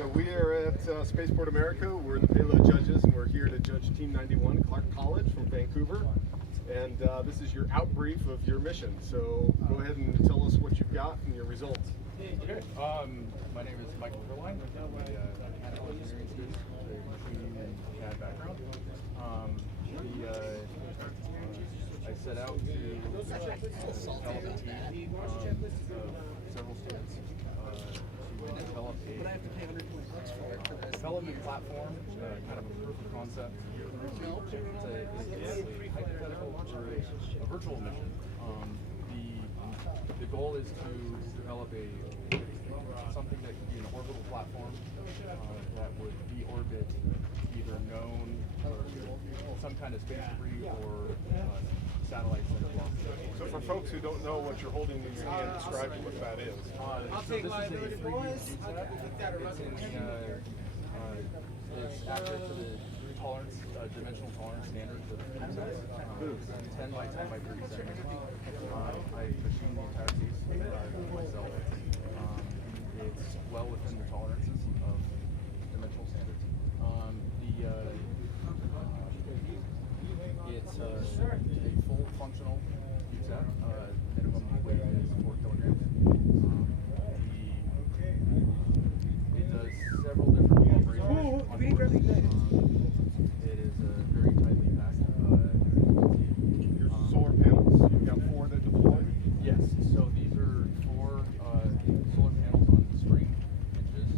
So we are at Spaceport America. We're the payload judges, and we're here to judge Team 91, Clark College from Vancouver. And this is your out brief of your mission. So go ahead and tell us what you've got and your results. Okay. My name is Michael Verline. I'm a mechanical engineering student with a machine and CAD background. I set out to develop a team of several students to develop a development platform, kind of a proof of concept. It's a hypothetical or a virtual mission. The goal is to develop something that could be an orbital platform that would deorbit either known or some kind of space debris or satellites that have lost. So for folks who don't know what you're holding in your hand, describe what that is. I'll take liability, boys. It's accurate to the tolerance, dimensional tolerance standards of 10 by 10 by 30 centimeters. I machined the entire case myself. It's well within the tolerances of dimensional standards. It's a full functional USAT. Minimum weight is 4 kilograms. It does several different operations. It is very tightly packed. Your solar panels, you've got 4 that deploy? Yes, so these are 4 solar panels on string hinges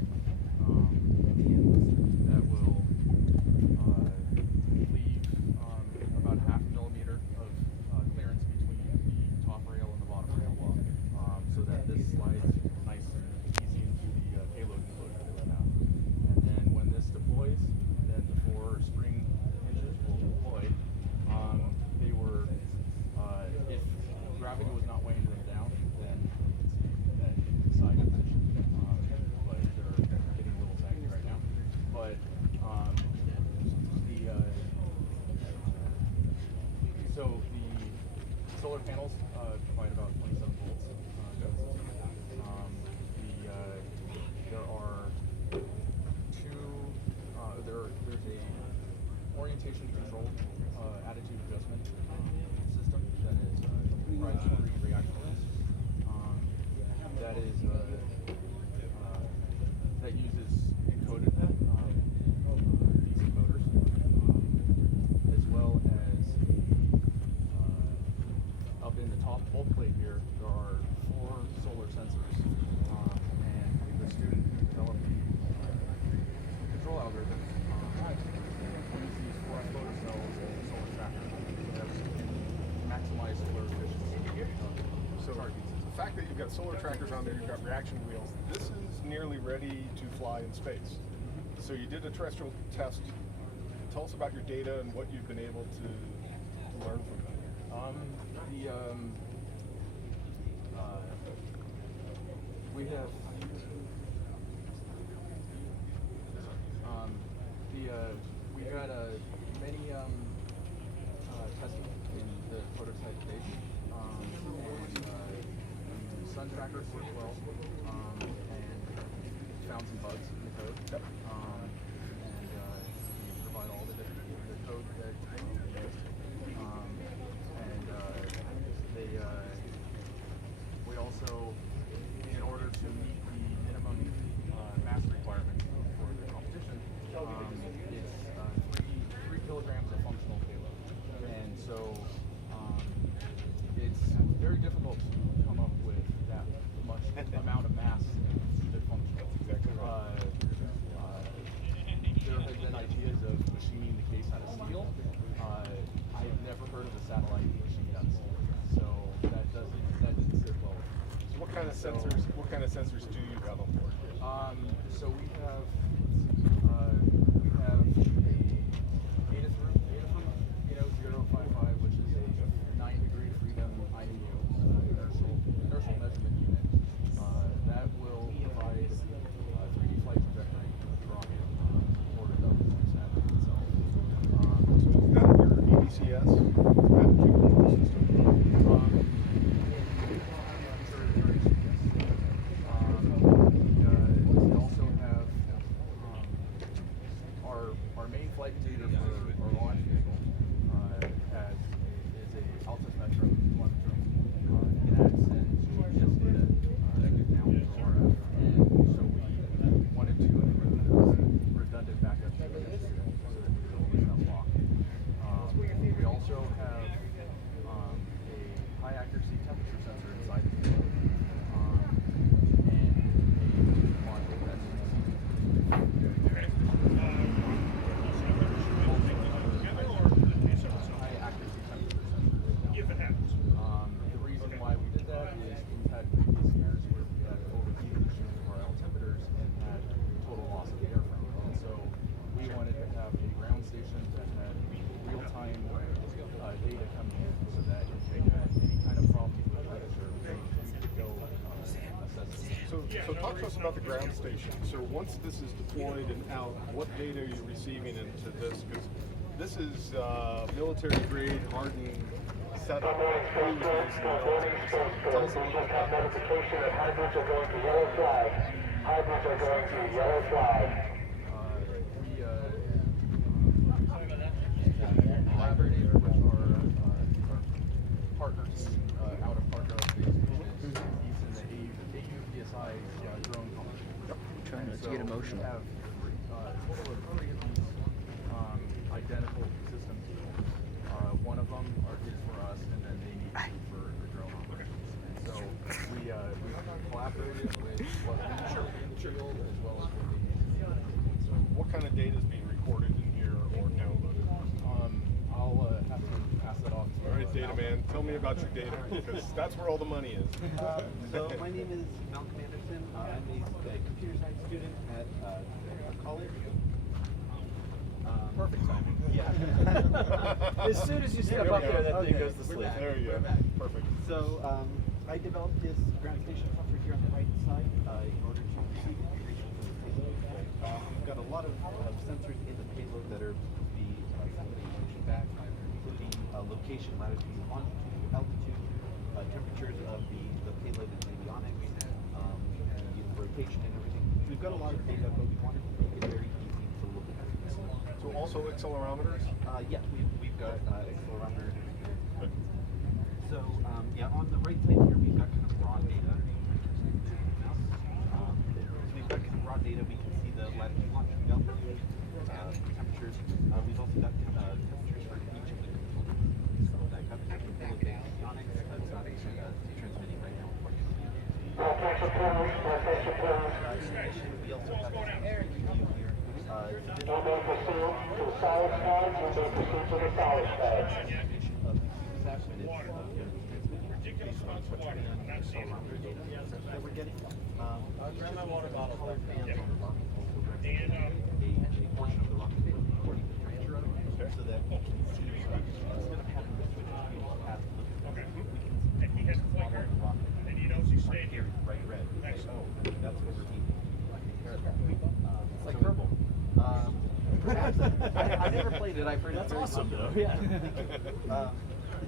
that will leave about half a millimeter of clearance between the top rail and the bottom rail block, so that this slides nice and easy into the payload enclosure that we have. And then when this deploys, then the 4 spring hinges will deploy. They were, if gravity was not weighing them down, then you can see that it's side position. But they're getting a little saggy right now. But so the solar panels provide about 27 volts. There are 2. There's a orientation control attitude adjustment system that is comprised of 3 reactors. That is that uses encoded DC motors, as well as up in the top bulk plate here, there are 4 solar sensors, and the student who developed the control algorithm uses these 4 photocells and solar trackers to maximize solar efficiency. So the fact that you've got solar trackers on there, you've got reaction wheels, this is nearly ready to fly in space. So you did a terrestrial test. Tell us about your data and what you've been able to learn from that. We have we had many testing in the prototype stage, and the sun trackers worked well, and found some bugs in the code. Yep. And we provide all the code that we used, we also, in order to meet the minimum mass requirements for the competition, it's 3 kilograms of functional payload, and so it's very difficult to come up with that much amount of mass that's functional. Exactly right. There have been ideas of machining the case out of steel. I've never heard of a satellite machined out of steel, so that doesn't sit well. So what kind of sensors do you have on board? So we have a Adafruit 055, which is a 9-degree freedom IMU, inertial measurement unit. That will provide 3D flight trajectory drawing ordered up to the satellite itself. So is that your EBCS attitude control system? We also have flight data for our launch vehicle is a altimeter telemetry. It adds in GPS data down to RF, and so we wanted to include redundant backup GPS so that we could always unlock. We also have a high accuracy temperature sensor inside the vehicle, and a module that's high accuracy temperature sensor. If it happens. The reason why we did that is we've had previous years where we had overheated machines of our altimeters and had total loss of airframe. And so we wanted to have a ground station that had real-time data coming in so that if they had any kind of problem with the temperature, we could go assess it. So talk to us about the ground station. So once this is deployed and out, what data are you receiving into this? Because this is military grade hardened setup. Tell us a little bit about that. Notification that hybrids are going to yellow flag. Hybrids are going to yellow flag. Collaborating with our partner team out of Park Aerospace. He's in the AUPSI drone company. Trying not to get emotional. We have a total of 3 of these identical system tools. One of them is for us, and then they need to be for the drone operations. And so we collaborated with what we showed in the field as well as what they need to do. So What kind of data is being recorded in here or downloaded? I'll have to pass that off to All right, data man, tell me about your data because that's where all the money is. So my name is Malcolm Anderson. I'm a computer science student at college. Perfect timing. Yeah. As soon as you step up there, that thing goes to sleep. There you go. Perfect. So I developed this ground station software here on the right side in order to receive information from the payload. We've got a lot of sensors in the payload that are be sending information back, including location, latitude, longitude, altitude, temperatures of the payload and avionics, the rotation and everything. We've got a lot of data, but we wanted to make it very easy to look at. So also accelerometers? Yeah, we've got accelerometer. So yeah, on the right side here, we've got kind of raw data. We've got kind of raw data. We can see the latitude, longitude, altitude, temperatures. We've also got temperatures for each of the components. So that got the payload avionics. That's transmitting right now. Attention please, attention please. We also have a view here. You may proceed to the solid flags. You may proceed to the solid flags. Of the CubeSat, but it's based on what's going on in the accelerometer data that we're getting. Grab my water bottle. Colored bands on the rocket a portion of the rocket field according to the temperature of it, so that we can see instead of having to switch between the path to look at the we can And he has a follow flicker, the rocket. and he knows he stayed here. Bright red. We say, oh, that's overheating. It's like purple. Perhaps. I never played it. I've heard That's it's very awesome, popular. though. Yeah.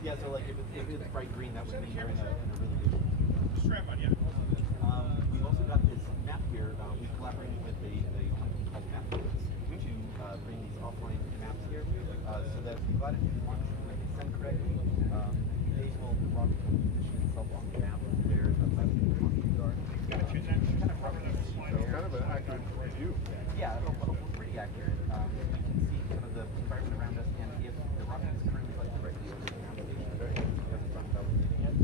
Yeah, so like if it's bright green, that would mean you're in a really good mood. Strap on, yeah. We've also got this map here. We collaborated with a company called MapWorks to bring these offline maps here so that the latitude and longitude when they send correctly, they will rocket position itself on the map where the latitude and longitude are. Kind of rough So kind of an accurate review. yeah, pretty accurate. We can see kind of the environment around us, and if the rocket is currently like directly over the ground station, it doesn't talk about leaving it.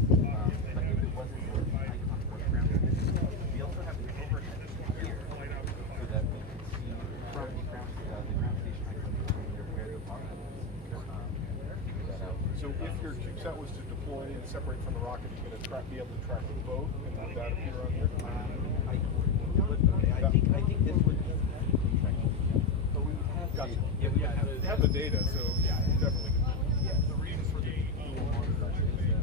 But if it wasn't, there would be an icon for the ground station. We also have an overhead here, so that we can see from the ground station icon where the rocket is. Figure that out. So if your CubeSat was to deploy and separate from the rocket, you're going to be able to track them both, and would that appear on here? I think this would be but we would have Gotcha. yeah, we would have Have the data, so yeah, definitely. The reason for the dual monitor is that the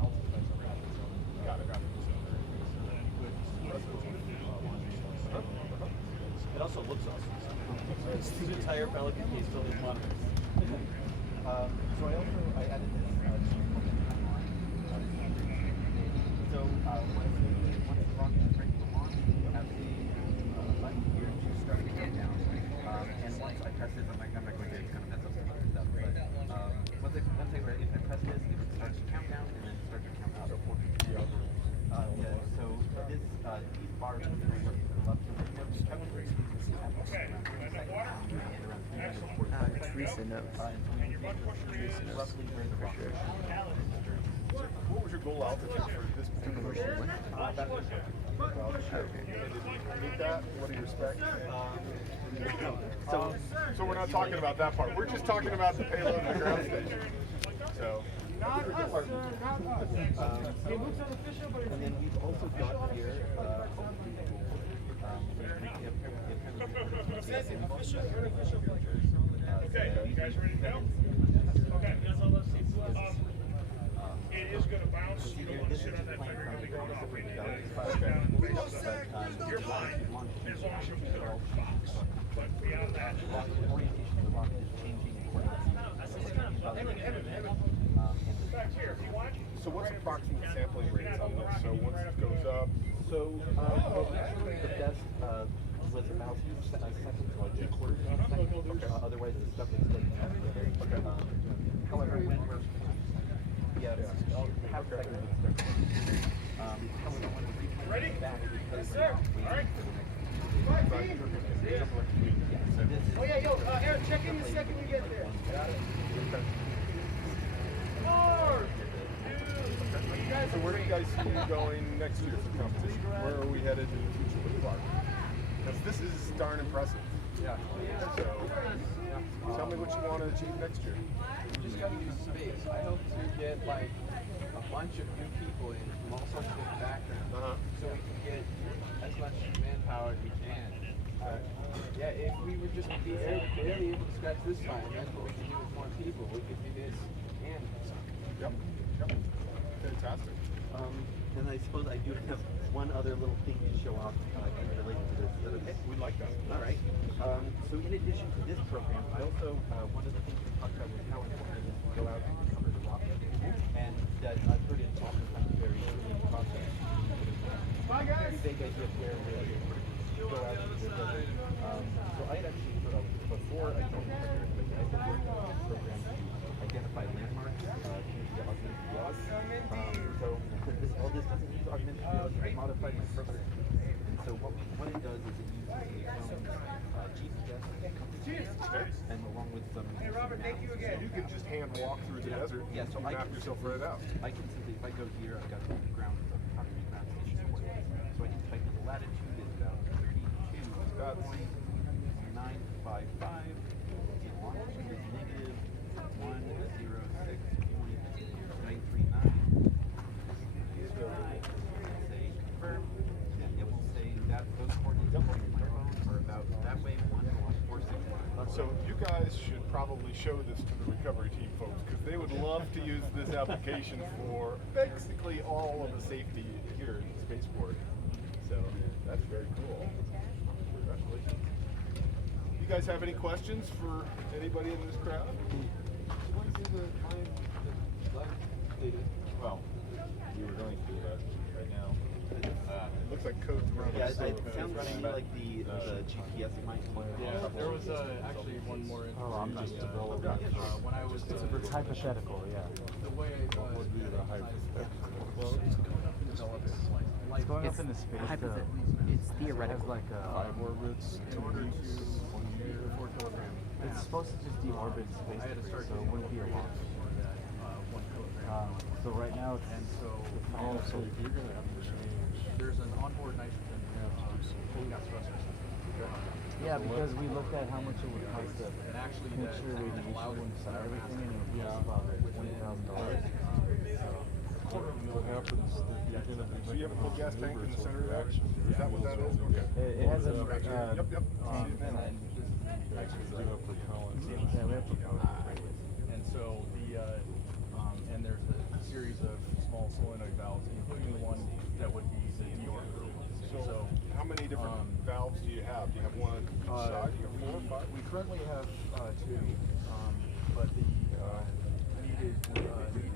altimeter has its own graphical center interface, so that you could It also looks awesome. It's the entire Pelican case filled with monitors. So I added this timeline. So once the rocket is ready to launch, we have a button here to start the countdown. And once I press it, I'm going to Teresa knows. Teresa knows. Roughly where the rock is. So what was your goal altitude for this particular one? Okay. And did you meet that? What do you expect? So So we're not talking about that part. We're just talking about the payload and the ground station. So. and then we've also got here Okay, you guys ready to go? Okay, that's all those seats. It is going to bounce. You don't want to sit on that thing. You're going to be going off. You're fine. As long as you keep our box. But beyond that, back here if you want. So what's approximate sampling rates on this? So once it goes up, So the best was about seconds to like 3/4 of a second. Otherwise, the stuff is like however, when we're half a second would start. However, when we Ready? back, Yes, sir. All right. Oh yeah, yo, Eric, check in the second you get there. so where do you guys see you going next year for competition? Where are we headed in the future with Clark? Because this is darn impressive. Yeah. So tell me what you want to achieve next year. Just got to use space. I hope to get like a bunch of new people in from all sorts of different backgrounds, so we can get as much manpower as we can. Yeah, if we would just be barely able to scratch this time, that's what we can do with more people. We could do this and some. Yep. Fantastic. And I suppose I do have one other little thing to show off related to this. Is that okay? We like that. All right. So in addition to this program, I also one of the things we talked about was how important it is to go out and cover the rock, and that I've heard it oftentimes very early in the process. Bye guys. Big idea of where we go out and do it. So I had actually sort of before I joined the partner, but I've been working on this program to identify landmarks to the augmented reality. So this all this doesn't use augmented reality. I modified my program. And so what it does is it uses a phone's GPS and along with some. Hey Robert, thank you again. You can just hand walk through the desert Yeah, so and map yourself right out. I can simply, if I go here, I've got the ground, the concrete ground station coordinates. So I can type in the latitude is about 32.955. The longitude is negative 106.939. So say confirm, and it will say that those coordinates on my phone are about that way 1.465. So you guys should probably show this to the recovery team folks because they would love to use this application for basically all of the safety here in the spaceport. So that's very cool. Congratulations. You guys have any questions for anybody in this crowd? Well, we were going to right now. It looks like code's running. Yeah, so it sounds to me like the GPS might. Yeah, there was actually one more interesting when I was It's hypothetical, yeah. the way What would be the hypothetical? well, it's going up in development It's going up into space. It's It theoretical. has like 5 orbits, in order to 4 kilogram. It's supposed to just deorbit space, I had to start so it wouldn't be a lot. for that 1 kilogram. So right now it's And so so you're gonna have to change. there's an onboard nitrogen gas thrust system. Yeah, because we looked at how much it would cost to And actually make that sure we allowed inside everything, and it would cost about $20,000. What happens if you're going to be So you have a full gas tank in the center of that? action? Is that what that is? Okay. It has a Yep. and then Actually, do have propellants. yeah, we have propellants. and so and there's a series of small solenoid valves, including the one that would be the deorbiter. So how many different valves do you have? Do you have one on each side? Do you have 4 or 5? We currently have 2, but the need to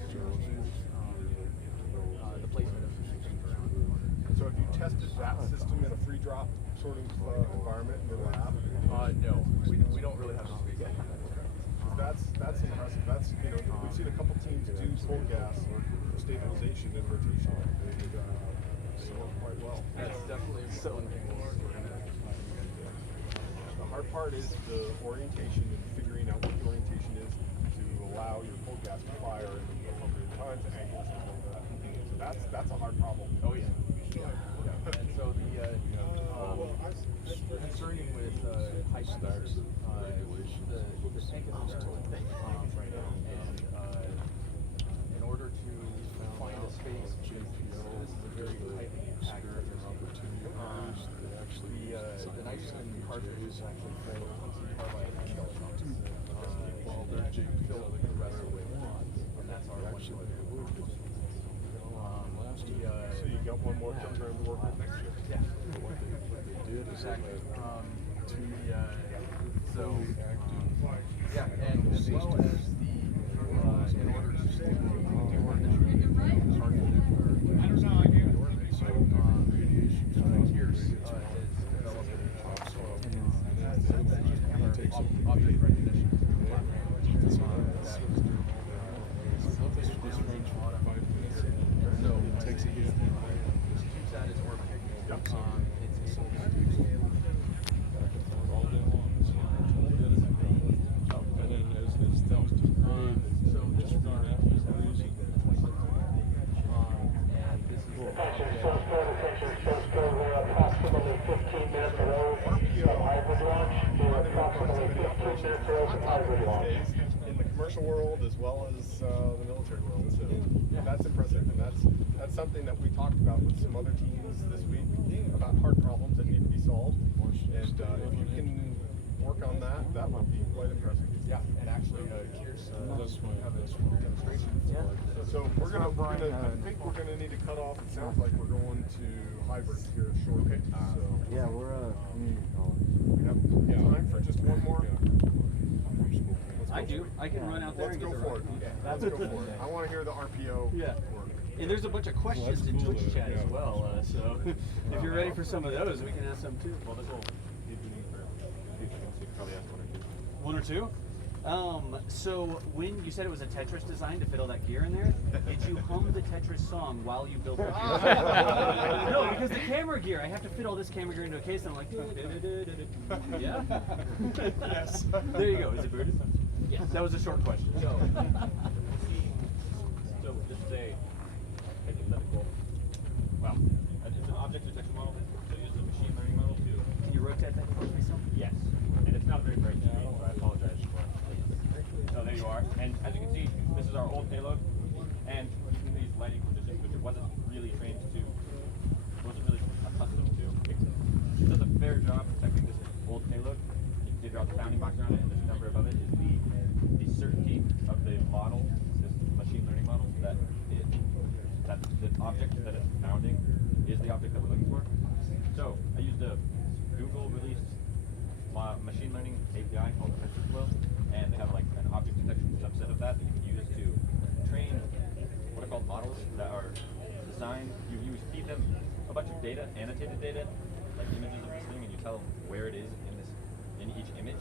change the placement of some things around. So have you tested that system in a free drop sort of environment in the lab? No, we don't really have the space. That's impressive. That's, you know, we've seen a couple teams do full gas stabilization and rotation. So quite well. That's definitely one thing we're gonna The hard part is the orientation and figuring out what the orientation is to allow your full gas to fire at the appropriate times, angles, and all that. So that's a hard problem. Oh yeah. And so concerning with high stars, the tank is almost full right now, and in order to find a space, because this is a very tightly packed the nitrogen cartridge is actually full of carbide shell shots. While they're filled with the rest of the and that's our one. So you got one more program to work with next year. Yeah. What they did is exactly. Yeah, and as well as the in order to stay the ordinance architect Pierce has developed object recognition platform that so it takes a hit. CubeSat is orbiting. It's all day long. And then as things degrade, so this is our and this is and this is Attention, source code, we're approximately 15 minutes away from hybrid launch. We're approximately 15 minutes away from hybrid launch. In the commercial world as well as the military world, so that's impressive, and that's something that we talked about with some other teams this week about hard problems that need to be solved, and if you can work on that, that will be quite impressive. yeah, and actually Pierce that's why have a that's why demonstration. So I think we're gonna need to cut off. It sounds like we're going to hybrid here shortly. So Yeah, we're a community college. we have time for just one more. I do. I can run out there Let's and go get the for it. Let's go for it. I want to hear the RPO. Yeah. work. And there's a bunch of questions that's in cool Twitch that- chat as yeah. well, so if you're ready for some of those, we can ask some too. Well, this will give you for future ones, you can probably ask One or two? So when you said it was a Tetris design to fit all that gear in there, did you hum the Tetris song while you built the gear? No, because the camera gear, I have to fit all this camera gear into a case, and I'm like, yeah? Yes. There you go. Is it booted? Yes. That was a short question. So this is a hypothetical, well, it's an object detection model, so use a machine learning model to, Can you rotate that for me, some? yes, and it's not very bright to me, so I apologize for so there you are, and as you can see, this is our old payload, and using these lighting conditions, which it wasn't really accustomed to, it does a fair job detecting this old payload. You can see throughout the bounding box around it, and this number above it is the certainty of the model, this machine learning model, that the object that it's bounding is the object that we're looking for. So I used a Google released machine learning API called TensorFlow, and they have like an object detection subset of that that you can use to train what are called models that are designed. You feed them a bunch of data, annotated data, like images of this thing, and you tell them where it is in each image,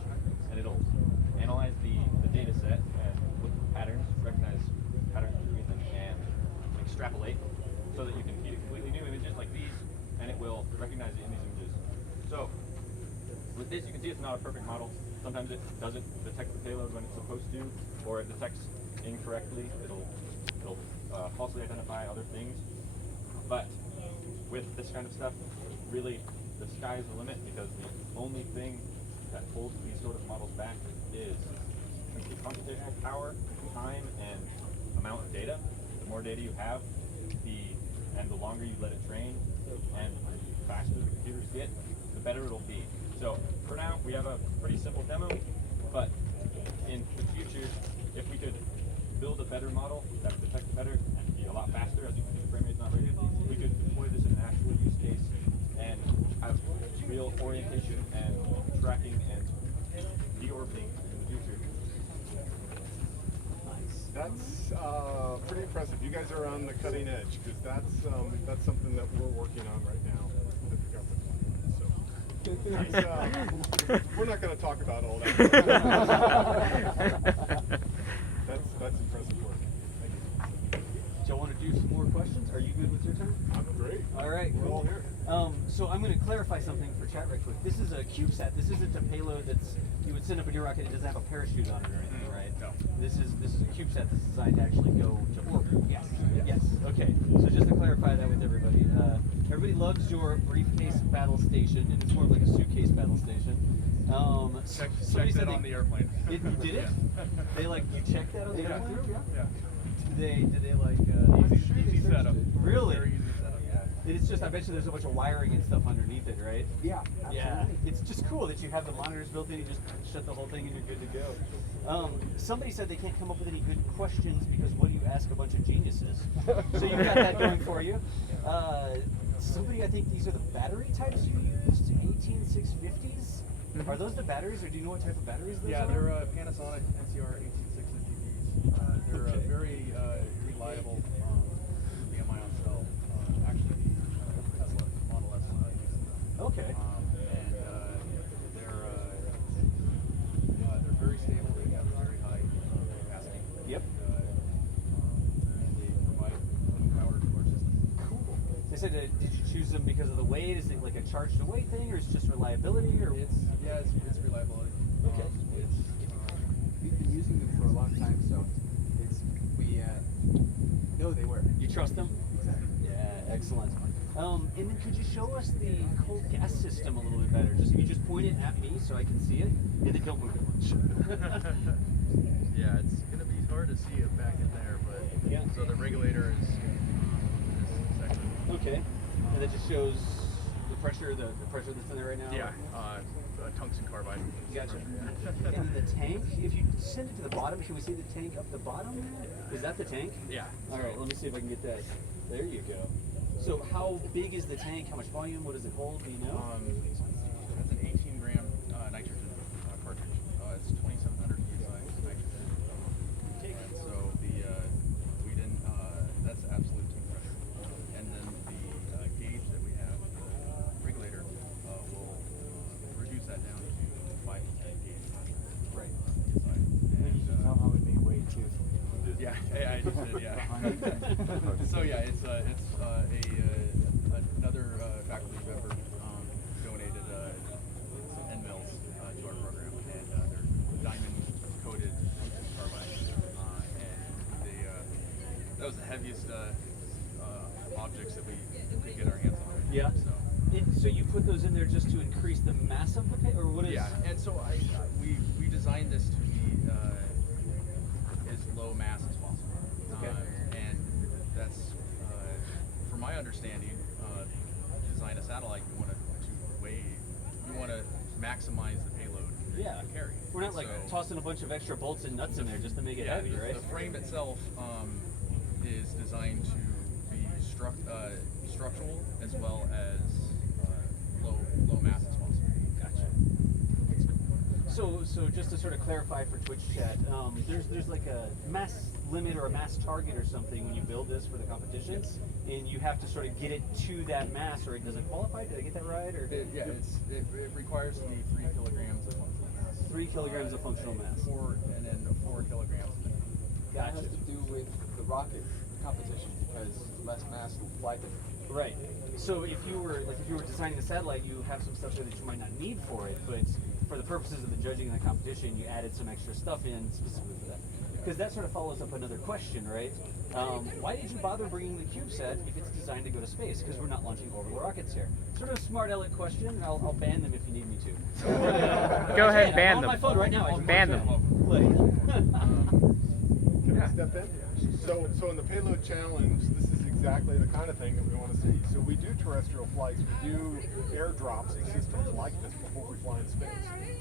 and it'll analyze the data set and look for patterns, recognize patterns between them, and extrapolate so that you can feed it completely new images like these, and it will recognize it in these images. So with this, you can see it's not a perfect model. Sometimes it doesn't detect the payload when it's supposed to, or it detects incorrectly. It'll falsely identify other things. But with this kind of stuff, really, the sky is the limit, because the only thing that holds these sort of models back is computational power, time, and amount of data. The more data you have, the longer you let it train, and the faster the computers get, the better it'll be. So for now, we have a pretty simple demo, but in the future, if we could build a better model that would detect better and be a lot faster, as you can see the frame rate's not very good, we could deploy this in an actual use case and have real orientation and tracking and deorbiting in the future. That's pretty impressive. You guys are on the cutting edge, because that's something that we're working on right now with the government. So we're not going to talk about all that. That's impressive work. Thank you. Do y'all want to do some more questions? Are you good with your time? I'm great. All right. We're all here. So I'm going to clarify something for chat right quick. This is a CubeSat. This isn't a payload that's you would send up in your rocket. It doesn't have a parachute on it or anything, right? No. This is a CubeSat that's designed to actually go to orbit. Yes. Yes. Okay. So just to clarify that with everybody, everybody loves your briefcase battle station, and it's more like a suitcase battle station. Checked it on the airplane. You did it? They like you checked that on the airplane? Yeah. Did they like Easy setup. Really? Very easy setup. Yeah. It's just I bet you there's a bunch of wiring and stuff underneath it, right? Yeah, Yeah. It's just cool that you have the monitors built in. You just shut the whole thing and you're good to go. Somebody said they can't come up with any good questions because what do you ask a bunch of geniuses? So you've got that going for you. Somebody, I think these are the battery types you used, 18650s. Are those the batteries, or do you know what type of batteries those Yeah, are? they're Panasonic NCR 18650s. They're very reliable lithium-ion cell. Actually, the Tesla Model S uses them. Okay. They're very stable. They have very high capacity. Yep. And they provide power to our system. Cool. They said, did you choose them because of the weight? Is it like a charge to weight thing, or is it just reliability? Or It's reliability. Okay. We've been using them for a long time, so we know they work. you trust them? Exactly. Yeah, excellent. And then could you show us the cold gas system a little bit better? Just you just point it at me so I can see it, and then don't move it much. Yeah, it's gonna be hard to see it back in there, but Yeah. so the regulator is this section. Okay. And that just shows the pressure that's in there right now? Yeah, tungsten carbide. Gotcha. And the tank, if you send it to the bottom, can we see the tank up the bottom there? Is that the tank? Yeah. All right, let me see if I can get that. There you go. So how big is the tank? How much volume? What does it hold? Do you know? That's an 18 gram nitrogen cartridge. It's 2,700 psi nitrogen. And so we didn't. That's absolute tank pressure. And then the gauge that we have, the regulator, will reduce that down to 5 to 10 gauge. Right. You can tell how big weight too. Yeah, I just did. Yeah. So yeah, it's another faculty member donated some end mills to our program, and they're diamond coated tungsten carbide, and they that was the heaviest objects that we could get our hands on. Yeah. So you put those in there just to increase the mass of the pay, or what is? Yeah, and so we designed this to be as low mass as possible. Okay. And that's, from my understanding, design a satellite, you want to maximize the payload that you can carry. We're not like tossing a bunch of extra bolts and nuts in there just to make it heavy, right? The frame itself is designed to be structural as well as low mass as possible. Gotcha. So just to sort of clarify for Twitch chat, there's like a mass limit or a mass target or something when you build this for the competition, and you have to sort of get it to that mass, or it doesn't qualify. Did I get that right? Or It requires to be 3 kilograms of functional mass. 3 kilograms of functional mass. 4 kilograms. Gotcha. That has to do with the rocket competition because less mass will fly different. Right. So if you were designing a satellite, you have some stuff there that you might not need for it, but for the purposes of the judging and the competition, you added some extra stuff in specifically for that. Because that sort of follows up another question, right? Why did you bother bringing the CubeSat if it's designed to go to space? Because we're not launching orbital rockets here. Sort of a smart aleck question. I'll ban them if you need me to. Go ahead and ban I'm them. on my phone right now. I can Ban watch them. it. Play. Can I step in? So in the payload challenge, this is exactly the kind of thing that we want to see. So we do terrestrial flights, we do airdrops of systems like this before we fly in space.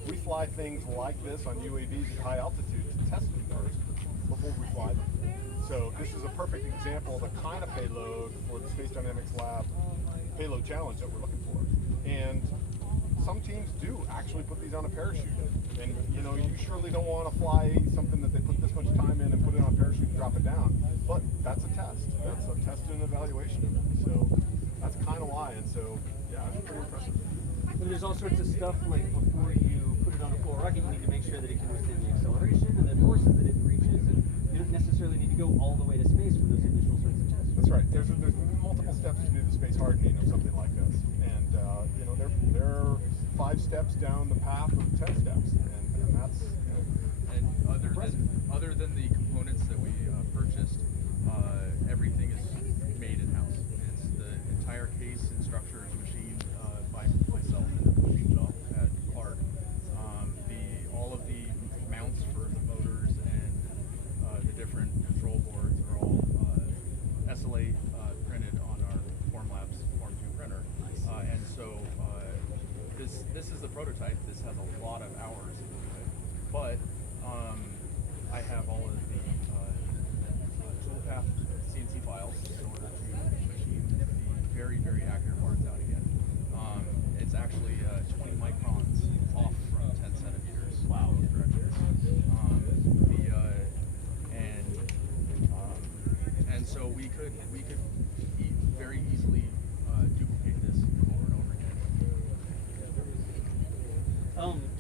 We fly things like this on UAVs at high altitude to test them first before we fly them. So this is a perfect example of the kind of payload for the Space Dynamics Lab payload challenge that we're looking for. And some teams do actually put these on a parachute. And you know, you surely don't want to fly something that they put this much time in and put it on a parachute and drop it down. But that's a test. That's a test and evaluation of it. So that's kind of why. And so, yeah, it's pretty impressive. And there's all sorts of stuff like before you put it on a full rocket, you need to make sure that it can withstand the acceleration and the forces that it reaches, and you don't necessarily need to go all the way to space for those initial sorts of tests. That's right. There's multiple steps to do the space hardening of something like this. And you know, they're 5 steps down the path of 10 steps, and that's, you know, And other than the components that we purchased, everything is made in-house. It's the entire case and structure is machined by myself in the machine shop at Clark. All of the mounts for the motors and the different control boards are all SLA printed on our Formlabs Form 2 printer. And so this is the prototype. This has a lot of hours into it, but I have all of the toolpath CNC files in order to machine the very, very accurate parts out again. It's actually 20 microns off from 10 centimeters. Wow. Both directions. And so we could very easily duplicate this over and over again.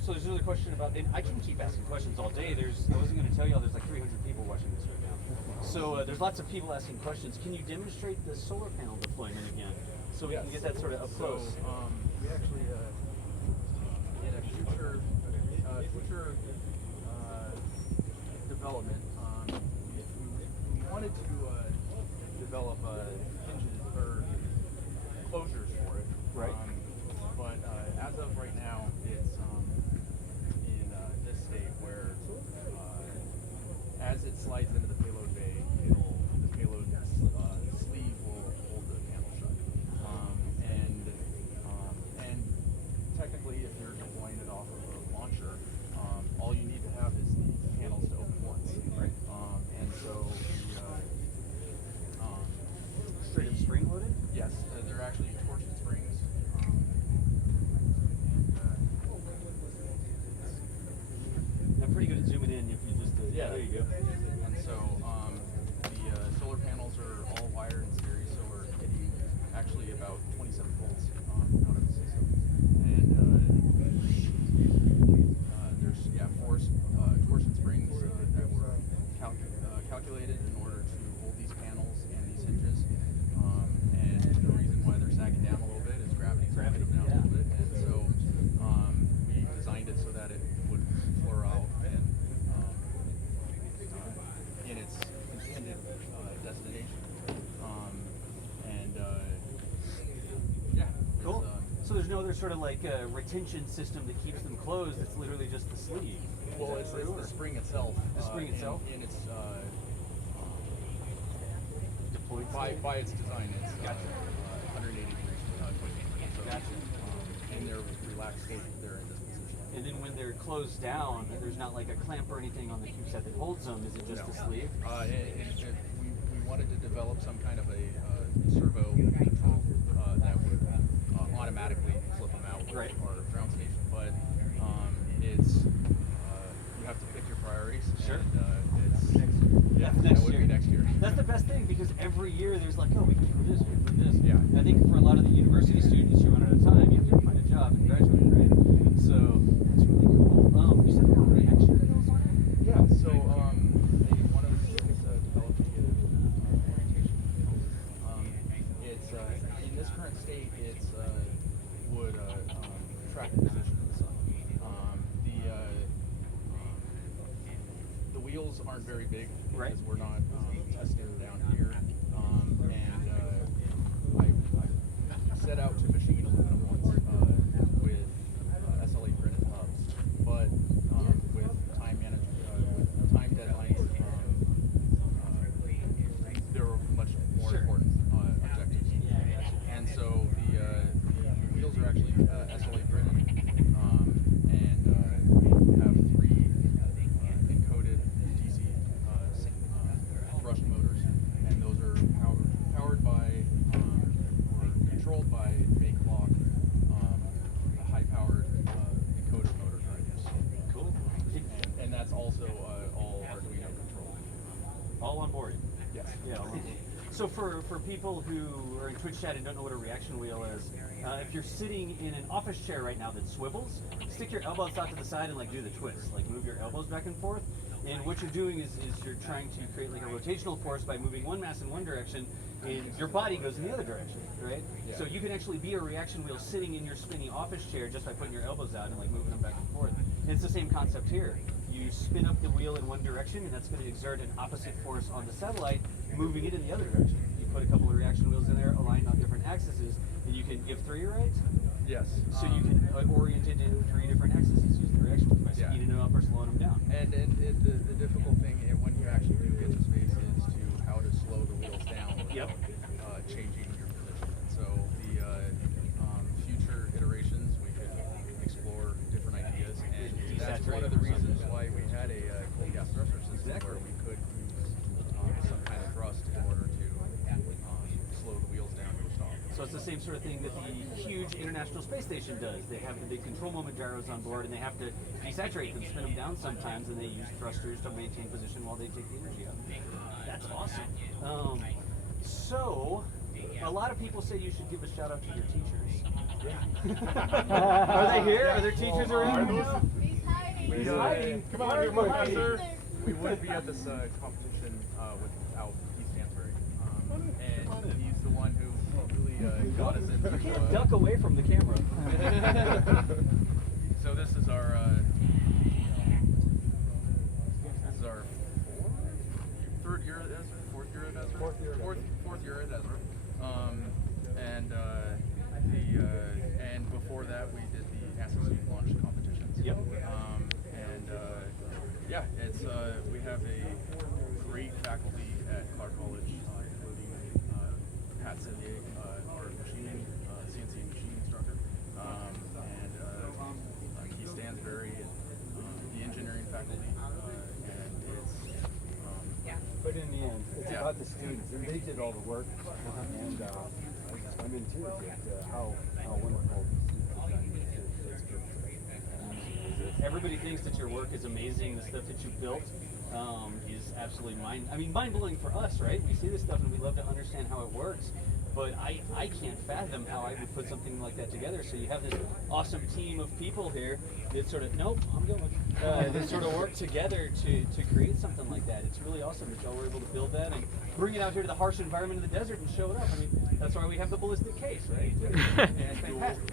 So there's another question about, and I can keep asking questions all day. I wasn't going to tell y'all there's like 300 people watching this right now. So there's lots of people asking questions. Can you demonstrate the solar panel deployment again, so we can get that sort of up close? So we actually in a future development, we wanted to develop hinges or closures for it. Right. But as of right now, it's in this state where as it slides into the payload bay, the payload sleeve will hold the panel shut. And technically, if you're deploying it off of a launcher, all you need to have is the panels to open once. Right. And so Straight up spring loaded? yes, they're actually torsion springs. I'm pretty good at zooming in if you just, Yeah, there you go. And so the solar panels are all wired in series, so we're getting actually about 27 volts out of the system. And there's four torsion springs that were calculated in order to hold these panels and these hinges. And the reason why they're sagging down a little bit is gravity. Gravity down a little bit, and so we designed it so that it would floor out and in its intended destination. Cool. So there's no other sort of like retention system that keeps them closed. It's literally just the sleeve. Well, it's the spring itself. The spring itself? In its Deployed by its design, it's Gotcha. 180 degrees twist. So, Gotcha. in their relaxed state, they're in this position. And then when they're closed down, there's not like a clamp or anything on the CubeSat that holds them. Is it just the sleeve? We wanted to develop some kind of a servo control that would automatically flip them out with Right. our ground station. But it's you have to pick your priorities. Sure. And it's That's that next would year. be next year. That's the best thing because every year there's like, oh, we can do this, we can do this. Yeah. I think for a lot of the university students, you run out of time. You have to find a job and graduate, right? So that's really cool. You said there were reaction wheels on it? Yeah. So one of the students developed the orientation wheels. It's in this current state, it's would track the position of the sun. The wheels aren't very big Right. because we're not testing down here. And I set out to machine aluminum once with SLA printed hubs, but with time management, with time deadlines, there were much more Sure. important objectives. And so the wheels are actually SLA printed, and we have 3 encoded DC brushed motors, and those are powered by or controlled by make clock, a high-powered encoder motor drivers. Cool. And that's also all Arduino controlled. All on board. Yes. Yeah. all on board. So for people who are in Twitch chat and don't know what a reaction wheel is, if you're sitting in an office chair right now that swivels, stick your elbows out to the side and like do the twist, like move your elbows back and forth. And what you're doing is you're trying to create like a rotational force by moving one mass in one direction and your body goes in the other direction, right? So you can actually be a reaction wheel sitting in your spinny office chair just by putting your elbows out and like moving them back and forth. And it's the same concept here. You spin up the wheel in one direction, and that's going to exert an opposite force on the satellite, moving it in the other direction. You put a couple of reaction wheels in there, aligned on different axes, and you can give 3, right? Yes. So you can orient it in 3 different axes, use the reaction wheels by speeding them up or slowing them down. And the difficult thing when you actually do get to space is to how to slow the wheels down without changing your position. And so the future iterations, we could explore different ideas, and that's one of the reasons why we had a cold gas thruster system where we could use some kind of thrust in order to slow the wheels down to a stop. So it's the same sort of thing that the huge International Space Station does. They have the big control moment gyros on board, and they have to desaturate them, spin them down sometimes, and they use thrusters to maintain position while they take the energy out. That's awesome. So, a lot of people say you should give a shout out to your teachers. Are they here? Are there teachers around? He's hiding. He's hiding. Come on here, Professor. We wouldn't be at this competition without Keith Stansbury. And he's the one who really got us into. You can't duck away from the camera. So this is our third year at Ezra, fourth year at Ezra, fourth year at Ezra. And before that we did the NASA Suit launch competitions. Yep. Yeah, it's we have a great faculty at Clark College, including Pat Sevier, our machining CNC machine instructor, and Keith Stansbury, and the engineering faculty, and it's But in the end, it's about the students, and they did all the work. And I'm intuitive how wonderful the students are. It's good. Everybody thinks that your work is amazing. The stuff that you built is absolutely mind-blowing for us, right? We see this stuff and we love to understand how it works. But I can't fathom how I would put something like that together. So you have this awesome team of people here that sort of, nope, I'm going. That sort of work together to create something like that. It's really awesome that y'all were able to build that and bring it out here to the harsh environment of the desert and show it up. I mean, that's why we have the ballistic case, right? And fantastic.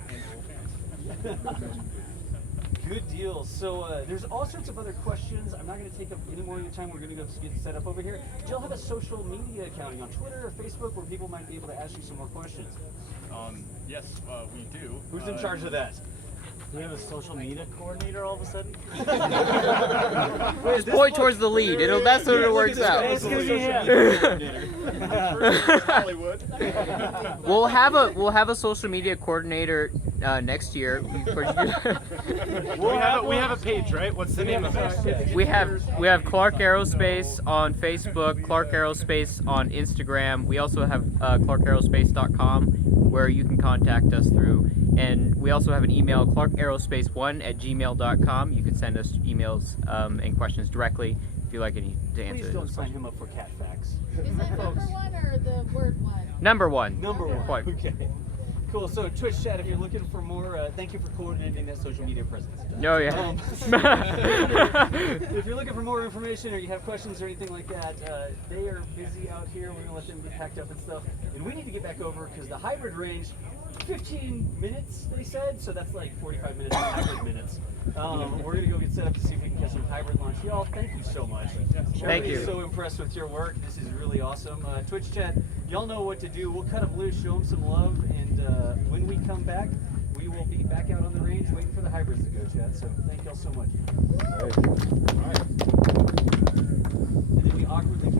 Good deal. So there's all sorts of other questions. I'm not going to take up any more of your time. We're going to go get set up over here. Do y'all have a social media account on Twitter or Facebook where people might be able to ask you some more questions? Yes, we do. Who's in charge of that? Do we have a social media coordinator all of a sudden? Just point towards the lead. That's what it works out. It's gonna be him. Hollywood. We'll have a social media coordinator next year. We have a page, right? What's the name of it? We have Clark Aerospace on Facebook, Clark Aerospace on Instagram. We also have clarkaerospace.com where you can contact us through. And we also have an email, clarkaerospace1@gmail.com. You can send us emails and questions directly if you'd like to answer Please don't those sign questions. him up for cat facts. Is that number 1 or the word 1? Number one. Number 1. Quite. Okay. Cool. So Twitch chat, if you're looking for more, thank you for coordinating that social media presence. No, yeah. If you're looking for more information or you have questions or anything like that, they are busy out here. We're gonna let them get packed up and stuff, and we need to get back over because the hybrid range, 15 minutes they said, so that's like 45 minutes of hybrid minutes. We're gonna go get set up to see if we can get some hybrid launch. Y'all, thank you so much. Thank you. Everybody's so impressed with your work. This is really awesome. Twitch chat, y'all know what to do. We'll cut them loose, show them some love, and when we come back, we will be back out on the range waiting for the hybrids to go, chat. So thank y'all so much. And then we awkwardly count